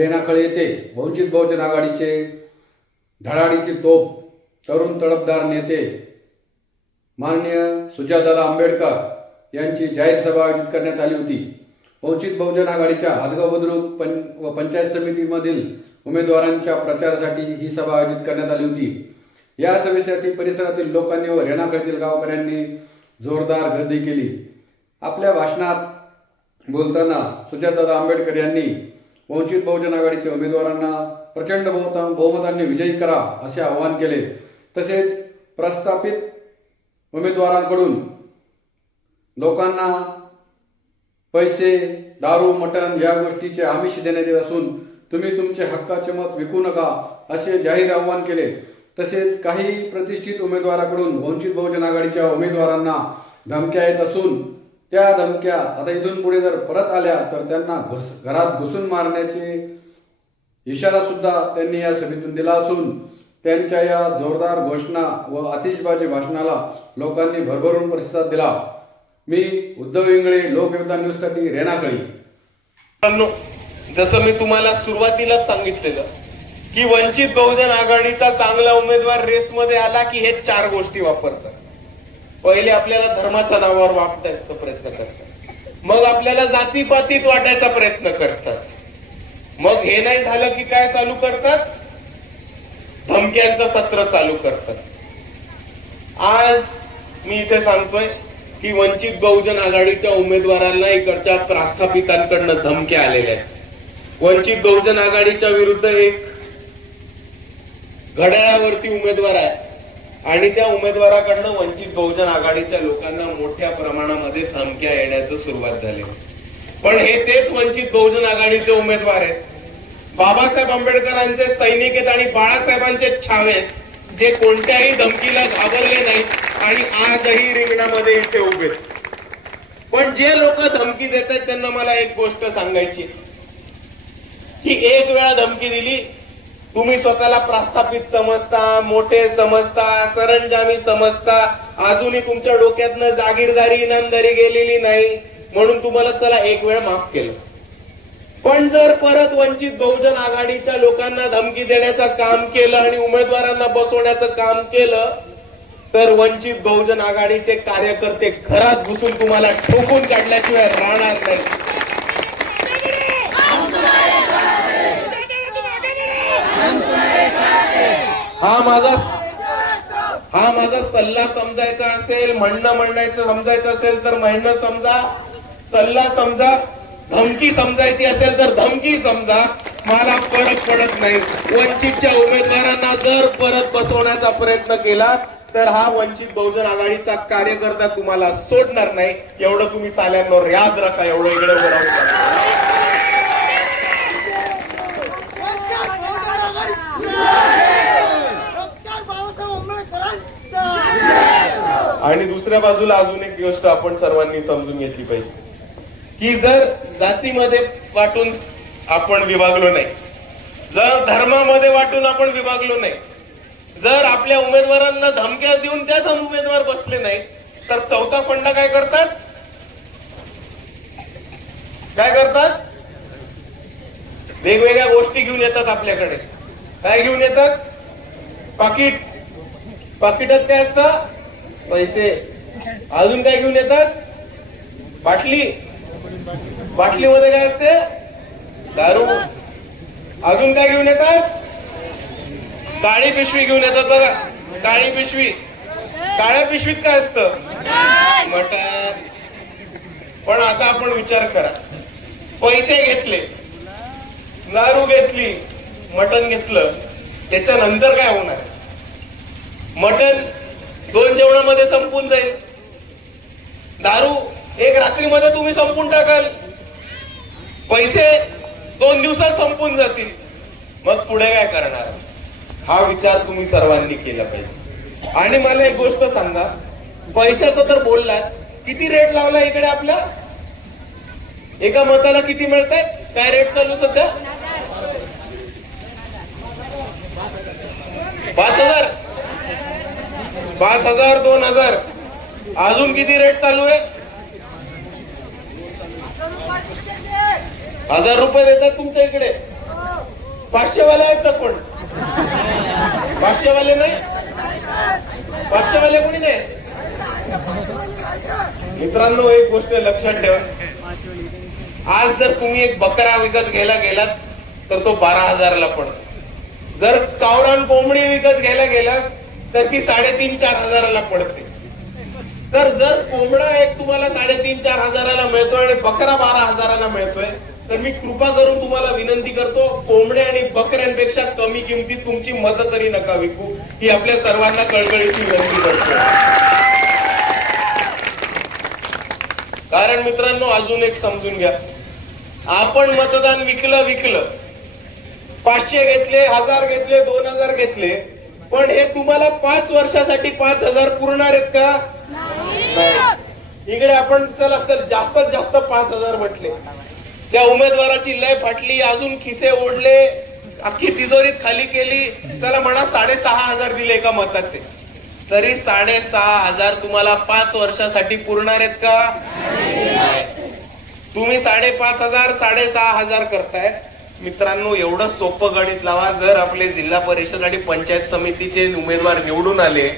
रेणाखळी येथे वंचित बहुजन आघाडीचे धडाडीची तोप तरुण तडफदार नेते माननीय सुजातदादा आंबेडकर यांची जाहीर सभा आयोजित करण्यात आली होती। वंचित बहुजन आघाडीच्या हदगाव बुद्रुक व पंचायत समितीमधील उमेदवारांच्या प्रचारासाठी ही सभा आयोजित करण्यात आली होती। या सभेसाठी परिसरातील लोकांनी व रेणाखळीतील गावकऱ्यांनी जोरदार गर्दी केली। आपल्या भाषणात बोलताना सुजातदादा आंबेडकर यांनी वंचित बहुजन आघाडीच्या उमेदवारांना प्रचंड बहुमताने विजयी करा असे आवाहन केले। तसेच प्रस्थापित उमेदवारांकडून लोकांना पैसे, दारू, मटण या गोष्टीचे आमिष देण्यात येत असून तुम्ही तुमचे हक्काचे मत विकू नका असे जाहीर आवाहन केले। तसेच काही प्रतिष्ठित उमेदवाराकडून वंचित बहुजन आघाडीच्या उमेदवारांना धमक्या येत असून त्या धमक्या आता इथून पुढे जर परत आल्या तर त्यांना घरात घुसून मारण्याचे इशारा सुद्धा त्यांनी या सभेतून दिला असून त्यांच्या या जोरदार घोषणा व आतिषबाजी भाषणाला लोकांनी भरभरून प्रतिसाद दिला। मी उद्धव इंगळे, लोकयोद्धान न्यूजसाठी रेणाखळी। जसं मी तुम्हाला सुरुवातीलाच सांगितलेलं की वंचित बहुजन आघाडीचा चांगला उमेदवार रेसमध्ये आला की हे 4 गोष्टी वापरतात। पहिले आपल्याला धर्माच्या नावावर वापरायचा प्रयत्न करतात, मग आपल्याला जातीपातीत वाटायचा प्रयत्न करतात, मग हे नाही झालं की काय चालू करतात, धमक्यांचं सत्र चालू करतात। आज मी इथे सांगतोय की वंचित बहुजन आघाडीच्या उमेदवारांना इकडच्या प्रस्थापितांकडनं धमक्या आलेल्या आहेत। वंचित बहुजन आघाडीच्या विरुद्ध एक घड्याळावरती उमेदवार आहे आणि त्या उमेदवाराकडनं वंचित बहुजन आघाडीच्या लोकांना मोठ्या प्रमाणामध्ये धमक्या येण्याचं सुरुवात झाली। पण हे तेच वंचित बहुजन आघाडीचे उमेदवार आहेत, बाबासाहेब आंबेडकरांचे सैनिक आहेत आणि बाळासाहेबांचे छावे आहेत, जे कोणत्याही धमकीला घाबरले नाहीत आणि आजही रिंगणामध्ये इथे उभे। पण जे लोक धमकी देत आहेत त्यांना मला एक गोष्ट सांगायची की एक वेळा धमकी दिली, तुम्ही स्वतःला प्रस्थापित समजता, मोठे समजता, सरंजामी समजता, अजूनही तुमच्या डोक्यातनं जागीरदारी, इनामदारी गेलेली नाही म्हणून तुम्हाला चला एक वेळ माफ केलं। पण जर परत वंचित बहुजन आघाडीच्या लोकांना धमकी देण्याचं काम केलं आणि उमेदवारांना बसवण्याचं काम केलं तर वंचित बहुजन आघाडीचे कार्यकर्ते घरात घुसून तुम्हाला ठोकून काढल्याशिवाय राहणार नाही। हा माझा सल्ला समजायचा असेल, म्हणणं समजायचं असेल तर म्हणणं समजा, सल्ला समजा, धमकी समजायची असेल तर धमकी समजा, मला फरक पडत नाही। वंचितच्या उमेदवारांना जर परत बसवण्याचा प्रयत्न केला तर हा वंचित बहुजन आघाडीचा कार्यकर्ता तुम्हाला सोडणार नाही, एवढं तुम्ही साल्यांवर याद राखा। एवढं इकडे उभं राहू। आणि दुसऱ्या बाजूला अजून एक गोष्ट आपण सर्वांनी समजून घेतली पाहिजे की जर जातीमध्ये वाटून आपण विभागलो नाही, जर धर्मामध्ये वाटून आपण विभागलो नाही, जर आपल्या उमेदवारांना धमक्या देऊन त्याच उमेदवार बसले नाही तर चौथा फंडा काय करतात? वेगवेगळ्या गोष्टी घेऊन येतात आपल्याकडे। काय घेऊन येतात? पाकिटात काय असतं? पैसे। अजून काय घेऊन येतात? बाटलीमध्ये काय असते? दारू। अजून काय घेऊन येतात? काळी पिशवी घेऊन येतात बघा, काळी पिशवी। काळ्या पिशवीत काय असतं? मटण। पण आता आपण विचार करा, पैसे घेतले, दारू घेतली, मटण घेतलं, त्याच्यानंतर काय होणार? मटण 2 जेवणामध्ये संपून जाईल, दारू 1 रात्रीमध्ये तुम्ही संपून टाकाल, पैसे 2 दिवसात संपून जातील, मग पुढे काय करणार? हा विचार तुम्ही सर्वांनी केला पाहिजे। आणि मला एक गोष्ट सांगा, पैशाचं तर बोललात, किती रेट लावला इकडे आपला? एका मताला किती मिळतंय? काय रेट चालू सध्या? 5,000, 2,000। अजून किती रेट चालू आहे? 1,000 रुपये देतात तुमच्या इकडे। 500वाले आहेत का कोण? 500वाले नाही, 500वाले कोणी नाही. मित्रांनो, एक गोष्ट लक्षात ठेवा, आज जर तुम्ही एक बकरा विकत घ्यायला गेलात तर तो 12,000ला पडतो. जर गावरान कोंबडी विकत घ्यायला गेलात तर ती 3,500-4,000ला पडते. तर जर कोंबडा एक तुम्हाला 3,500-4,000ला मिळतोय आणि बकरा 12,000ला मिळतोय, तर मी कृपा करून तुम्हाला विनंती करतो, कोंबड्या आणि बकऱ्यांपेक्षा कमी किमतीत तुमची मतं तरी नका विकू, ही आपल्या सर्वांना कळकळीची विनंती करतो. कारण मित्रांनो, अजून एक समजून घ्या, आपण मतदान विकलं 500 घेतले, 1000 घेतले, 2000 घेतले, पण हे तुम्हाला 5 वर्षासाठी 5,000 पुरणार आहेत का? नाही. इकडे आपण चला तर जास्तीत जास्त 5,000 म्हटले, त्या उमेदवाराची लय फाटली, अजून खिसे ओढले, अख्खी तिजोरीत खाली केली, त्याला म्हणा 6,500 दिले एका मताचे, तरी 6,500 तुम्हाला 5 वर्षासाठी पुरणार आहेत का? तुम्ही 5,500 6,500 करताय. मित्रांनो, एवढं सोपं गणित लावा, जर आपले जिल्हा परिषद आणि पंचायत समितीचे उमेदवार निवडून आले